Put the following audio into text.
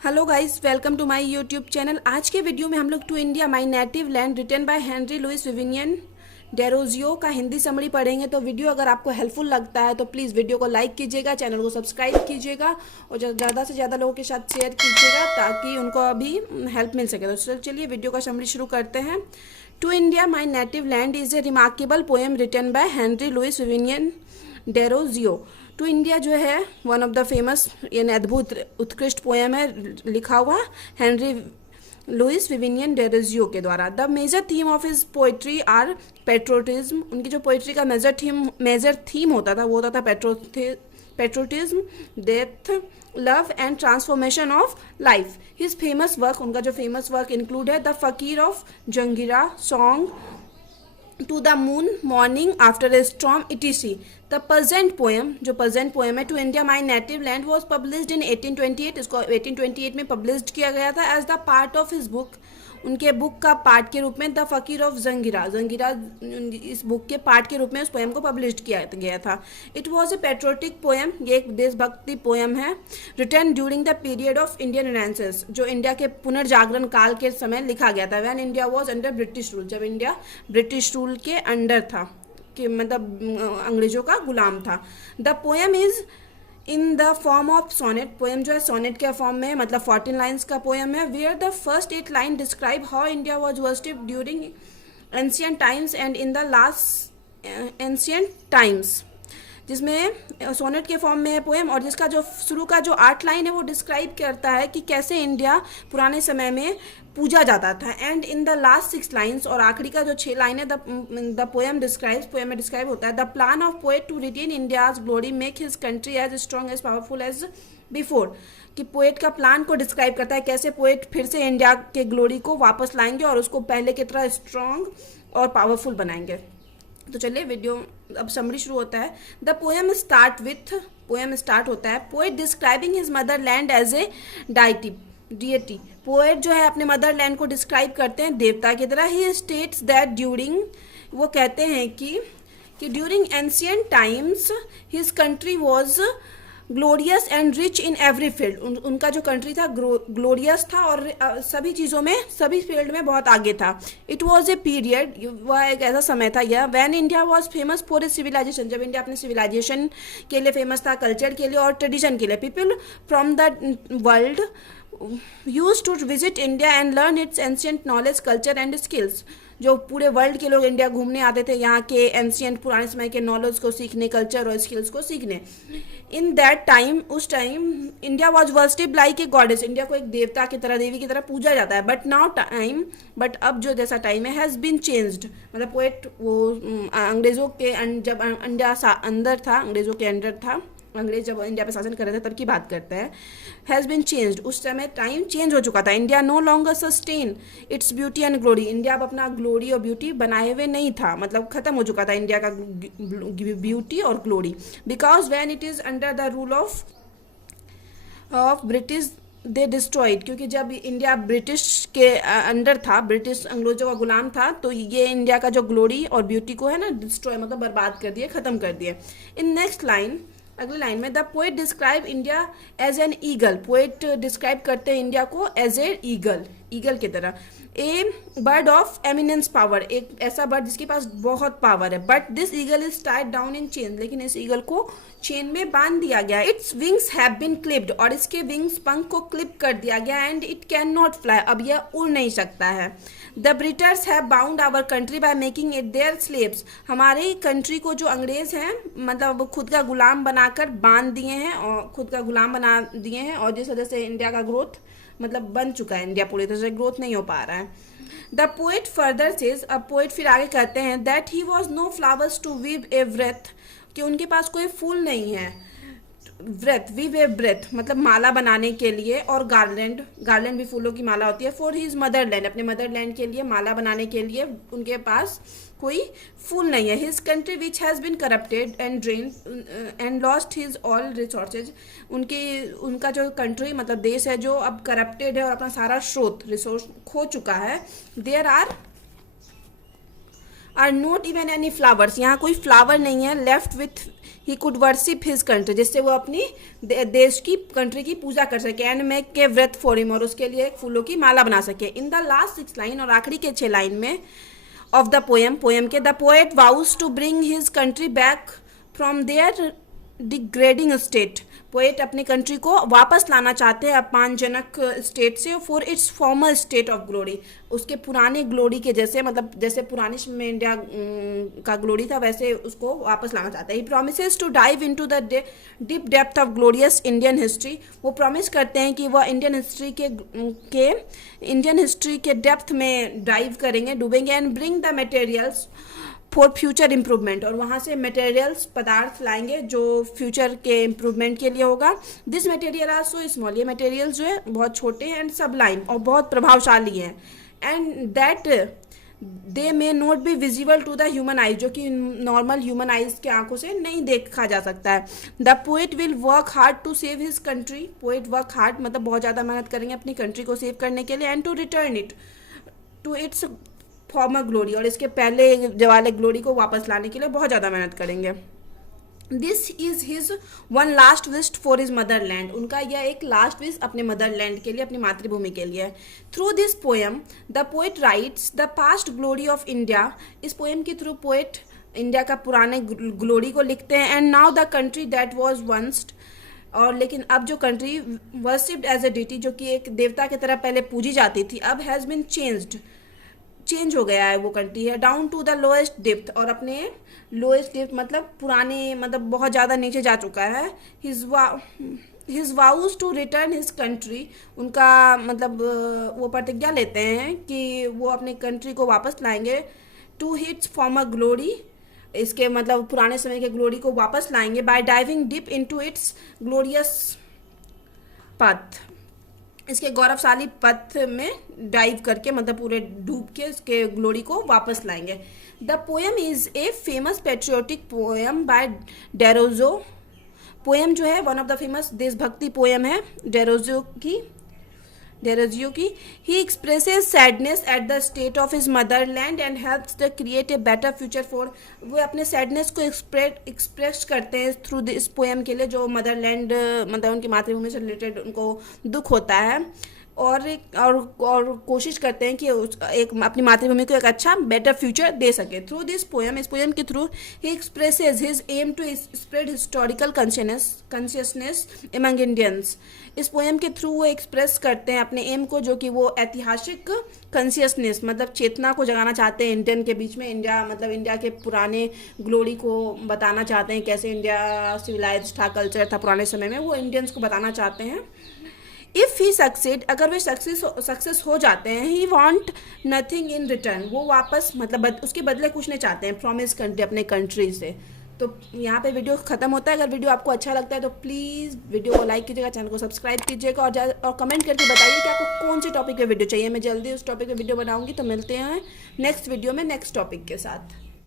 Hello guys, welcome to my YouTube channel. आज के video में हम लोग to India my native land written by Henry Louis Vivian Derozio का Hindi summary पढ़ेंगे। तो वीडियो अगर आपको हेल्पफुल लगता है तो प्लीज़ वीडियो को लाइक कीजिएगा, चैनल को सब्सक्राइब कीजिएगा और ज़्यादा से ज़्यादा लोगों के साथ शेयर कीजिएगा ताकि उनको अभी हेल्प मिल सके। तो चलिए वीडियो का समरी शुरू करते हैं। To India my native land is a remarkable poem written by Henry Louis Vivian Derozio. To India जो है वन ऑफ द फेमस यानी अद्भुत उत्कृष्ट पोएम है, लिखा हुआ हेनरी लुइस विविनियन डेरोजियो के द्वारा। The major theme of his poetry are patriotism. उनकी जो पोइट्री का मेजर थीम होता था वो होता था patriotism, death, love and transformation of life. His famous work, उनका जो फेमस वर्क इंक्लूड है the Fakir of Jungheera, song to the moon, morning after a storm, etc. The present poem, जो प्रेजेंट पोएम है to India my native land was published in 1828। इसको 1828 में published किया गया था as the part of his book, उनके book का part के रूप में द फकीर ऑफ जंगीरा। इस बुक के पार्ट के रूप में उस पोएम को पब्लिश्ड किया गया था। It was a patriotic poem, ये एक देशभक्ति पोएम है, written during the period of Indian renaissance, जो इंडिया के पुनर्जागरण काल के समय लिखा गया था। When India was under British rule, जब इंडिया ब्रिटिश रूल के अंडर था, कि मतलब अंग्रेजों का गुलाम था। The poem is in the form of sonnet. Poem जो है सोनेट के फॉर्म में, मतलब 14 लाइन्स का पोएम है। Where the first 8 line describe how India was worshipped during ancient times and in the last ancient times, जिसमें sonnet के form में है पोएम, और जिसका जो शुरू का जो 8 लाइन है वो डिस्क्राइब करता है कि कैसे इंडिया पुराने समय में पूजा जाता था। And in the last 6 lines, और आखिरी का जो 6 लाइन है द पोएम में डिस्क्राइब होता है the plan of poet to retain India's glory, make his country as strong as powerful as before. कि पोएट का प्लान को डिस्क्राइब करता है कैसे पोएट फिर से इंडिया के ग्लोरी को वापस लाएंगे और उसको पहले की तरह स्ट्रॉन्ग और पावरफुल बनाएंगे। तो चलिए वीडियो अब समरी शुरू होता है। द पोएम स्टार्ट होता है poet describing his motherland as a deity. Poet जो है अपने मदर लैंड को डिस्क्राइब करते हैं देवता की तरह। ही स्टेट्स दैट वो कहते हैं कि during ancient times his country was glorious and rich in every field. उनका जो कंट्री था ग्लोरियस था और सभी चीज़ों में, सभी फील्ड में बहुत आगे था। इट वॉज ए पीरियड, वह एक ऐसा समय था यह, when India was famous for a civilisation, जब इंडिया अपने सिविलाइजेशन के लिए फेमस था, कल्चर के लिए और ट्रेडिशन के लिए। People from the world use to visit India and learn its ancient knowledge, culture and skills. जो पूरे वर्ल्ड के लोग इंडिया घूमने आते थे यहाँ के एंशियंट पुराने समय के नॉलेज को सीखने, कल्चर और स्किल्स को सीखने। इन दैट टाइम, उस time India was worshipped like a goddess, India को एक देवता की तरह, देवी की तरह पूजा जाता है। बट अब जो जैसा टाइम है हैज़ बीन चेंज्ड, मतलब पोएट वो अंग्रेज़ों के जब इंडिया अंदर था, अंग्रेज़ों के अंडर था, अंग्रेज जब इंडिया पे शासन कर रहे थे तब की बात करते हैं। हैज़ बीन चेंज्ड, उस समय टाइम चेंज हो चुका था। India no longer sustain its beauty and glory, India अब अपना ग्लोरी और ब्यूटी बनाए हुए नहीं था, मतलब खत्म हो चुका था इंडिया का ब्यूटी और glory. Because when it is under the rule of British they destroyed, क्योंकि जब इंडिया ब्रिटिश के अंडर था, ब्रिटिश अंग्रेजों का गुलाम था, तो ये इंडिया का जो ग्लोरी और ब्यूटी को है ना डिस्ट्रॉय, मतलब बर्बाद कर दिए, ख़त्म कर दिए। इन नेक्स्ट लाइन, अगली लाइन में the poet describe India as an eagle, poet describe करते हैं इंडिया को एज ए ईगल की तरह। A bird of eminence power, एक ऐसा बर्ड जिसके पास बहुत पावर है। But this eagle is tied down in chain, लेकिन इस ईगल को चेन में बांध दिया गया। Its wings have been clipped, और इसके विंग्स, पंख को क्लिप कर दिया गया। And it can not fly, अब यह उड़ नहीं सकता है। The Britons have bound our country by making it their slaves, हमारी कंट्री को जो अंग्रेज हैं मतलब खुद का गुलाम बनाकर बांध दिए हैं और खुद का गुलाम बना दिए हैं, और जिस वजह से इंडिया का ग्रोथ मतलब बन चुका है, इंडिया पूरी तरह से ग्रोथ नहीं हो पा रहा है। द पोएट फर्दर सेज, अब पोएट फिर आगे कहते हैं that he was no flowers to weave a wreath, कि उनके पास कोई फूल नहीं है। वीव ए ब्रेथ मतलब माला बनाने के लिए, और गार्लैंड भी फूलों की माला होती है। फॉर हिज मदरलैंड, अपने मदरलैंड के लिए माला बनाने के लिए उनके पास कोई फूल नहीं है। His country which has been corrupted and drained and lost his all resources, उनका जो कंट्री मतलब देश है जो अब करप्टेड है और अपना सारा रिसोर्स खो चुका है। There are are not even any flowers, यहाँ कोई फ्लावर नहीं है, left with he could worship his country, जिससे वो अपनी देश की कंट्री की पूजा कर सके, एंड मेक के व्रत फॉर हिम, और उसके लिए फूलों की माला बना सके। इन द लास्ट 6 लाइन, और आखिरी के 6 लाइन में ऑफ द पोएम के, the poet vows to bring his country back from their degrading state, poet अपनी कंट्री को वापस लाना चाहते हैं अपमानजनक स्टेट से, for its former state of glory, उसके पुराने ग्लोरी के जैसे, मतलब जैसे पुराने में इंडिया का ग्लोरी था वैसे उसको वापस लाना चाहते हैं। He promises to dive into the deep depth of glorious Indian history, वो प्रॉमिस करते हैं कि वह इंडियन हिस्ट्री के डेप्थ में डाइव करेंगे, डूबेंगे, and bring the materials for future improvement, और वहाँ से मटेरियल्स पदार्थ लाएंगे जो फ्यूचर के इम्प्रूवमेंट के लिए होगा। This material are so small, ये मटेरियल्स जो है बहुत छोटे हैं, एंड सबलाइम, और बहुत प्रभावशाली हैं, and that they may not be visible to the human eyes, जो कि नॉर्मल ह्यूमन आइज के आंखों से नहीं देखा जा सकता है। The poet will work hard to save his country, poet work hard मतलब बहुत ज़्यादा मेहनत करेंगे अपनी कंट्री को सेव करने के लिए, and to return it to its former glory, और इसके पहले वाले ग्लोरी को वापस लाने के लिए बहुत ज़्यादा मेहनत करेंगे। This is his one last wish for his Motherland, उनका यह एक लास्ट विश अपने मदरलैंड के लिए, अपनी मातृभूमि के लिए। Through this poem the poet writes the past glory of India, इस पोएम के थ्रू पोएट इंडिया का पुराने ग्लोरी को लिखते हैं, and now the country that was once, और लेकिन अब जो country worshipped as a deity, जो कि एक देवता की तरह पहले पूजी जाती थी, अब हैज़ बिन चेंज हो गया है वो कंट्री है, down to the lowest depth, और अपने लोएस्ट डेप्थ मतलब पुराने, मतलब बहुत ज़्यादा नीचे जा चुका है। His vows to return his country, उनका मतलब वो प्रतिज्ञा लेते हैं कि वो अपनी कंट्री को वापस लाएंगे, टू हिट्स फॉर्मर ग्लोरी, इसके मतलब पुराने समय के ग्लोरी को वापस लाएंगे, by diving deep into its glorious path, इसके गौरवशाली पथ में डाइव करके, मतलब पूरे डूब के इसके ग्लोरी को वापस लाएंगे। The poem is a famous patriotic poem by Derozio, poem जो है वन ऑफ द फेमस देशभक्ति पोएम है डेरोजियो की। He expresses sadness at the state of his motherland and helps the create a better future for, वो अपने sadness को express करते हैं थ्रू दिस पोएम के लिए, जो मदरलैंड मतलब उनकी मातृभूमि से रिलेटेड उनको दुख होता है, और कोशिश करते हैं कि एक अपनी मातृभूमि को एक अच्छा बेटर फ्यूचर दे सके। थ्रू दिस पोएम, इस पोएम के थ्रू ही expresses his aim to spread historical consciousness among Indians, इस पोएम के थ्रू वो एक्सप्रेस करते हैं अपने एम को, जो कि वो ऐतिहासिक कॉन्शियसनेस मतलब चेतना को जगाना चाहते हैं इंडियन के बीच में, इंडिया मतलब इंडिया के पुराने ग्लोरी को बताना चाहते हैं, कैसे इंडिया सिविलाइज था, कल्चर था पुराने समय में, वो इंडियंस को बताना चाहते हैं। इफ़ ही सक्सेड, अगर वे सक्सेस हो जाते हैं, ही वॉन्ट नथिंग इन रिटर्न, वो वापस मतलब उसके बदले कुछ नहीं चाहते हैं फ्रॉम हिज कंट्री, अपने कंट्री से। तो यहाँ पे वीडियो खत्म होता है। अगर वीडियो आपको अच्छा लगता है तो प्लीज़ वीडियो को लाइक कीजिएगा, चैनल को सब्सक्राइब कीजिएगा, और कमेंट करके बताइए कि आपको कौन सी टॉपिक पे वीडियो चाहिए। मैं जल्दी उस टॉपिक पे वीडियो बनाऊंगी। तो मिलते हैं नेक्स्ट वीडियो में नेक्स्ट टॉपिक के साथ।